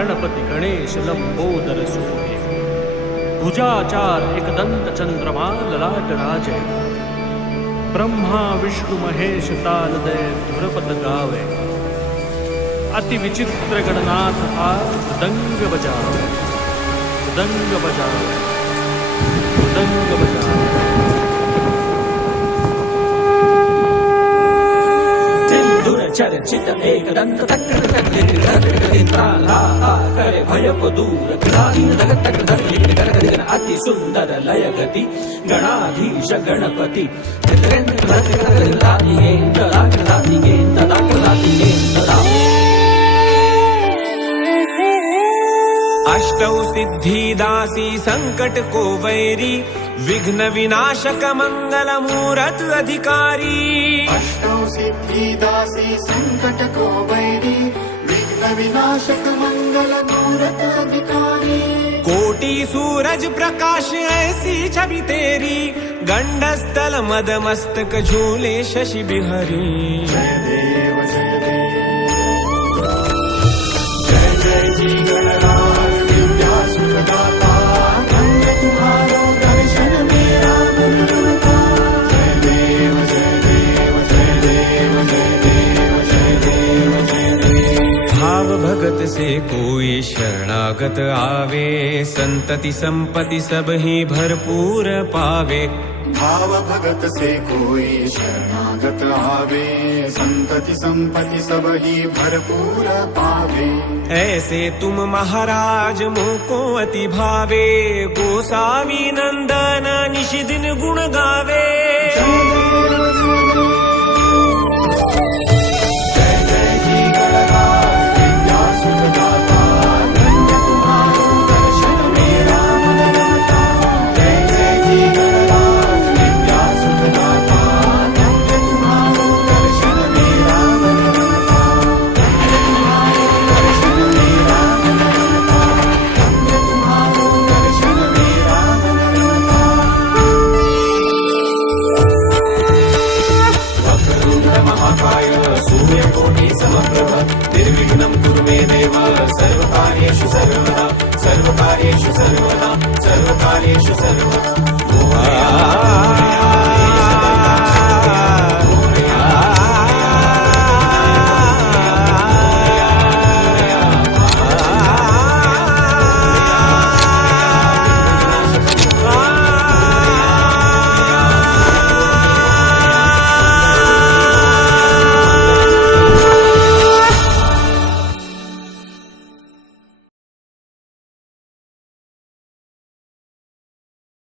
गणपती गणेश लंबोदर सोहे भुजाचार एकदंत चंद्रमा ललाट राजे ब्रह्मा विष्णु महेश तालदय धुरपत गावे अति विचित्र गणनाथ आज मृदंग बजावे मृदंग बजावे मृदंग बजावे चर्चित एकदंत करे भयप दूर अति सुंदर लय गती गणाधीश गणपती अष्टौ सिद्धि दासी संकट को वैरी विघ्न विनाशक मंगल मूरत अधिकारी। अष्टौ सिद्धि दासी संकट को वैरी विघ्न विनाशक मंगल मूरत अधिकारी। कोटि सूरज प्रकाश ऐसी छवि तेरी गंडस्थल मद मस्तक झूले शशि बिहरी। जय देव जय देव जय जय जी गणराज विद्या सुखदाता धन्य तुम्हारो दर्शन मेरा मन रमता। जय देव जय देव जय देव जय देव जय देव जय देव। भाव भगत से कोई शरणागत आवे संतति संपत्ति सब ही भरपूर पावे। भाव भगत से कोई शरणागत आवे संतति संपत्ति सब ही भरपूर पावे। ऐसे तुम महाराज मोको अति भावे गोसावी नंदन निश दिन गुण गावे। जय जय जी गणराज विद्या सुखदाता धन्य तुम्हारो दर्शन मेरा मन रमता। जय जय जी गणराज विद्या सुखदाता धन्य तुम्हारो दर्शन मेरा मन रमता। धन्य तुम्हारो दर्शन मेरा मन रमता। धन्य तुम्हारो दर्शन मेरा मन रमता। वक्रतुंड महाकाय सूर्यकोटि समप्रभ निर्विघ्नं कुरु मे देव सर्वकार्येषु सर्वदा सर्वकार्येषु सर्वदा सर्वकार्येषु सर्वदा।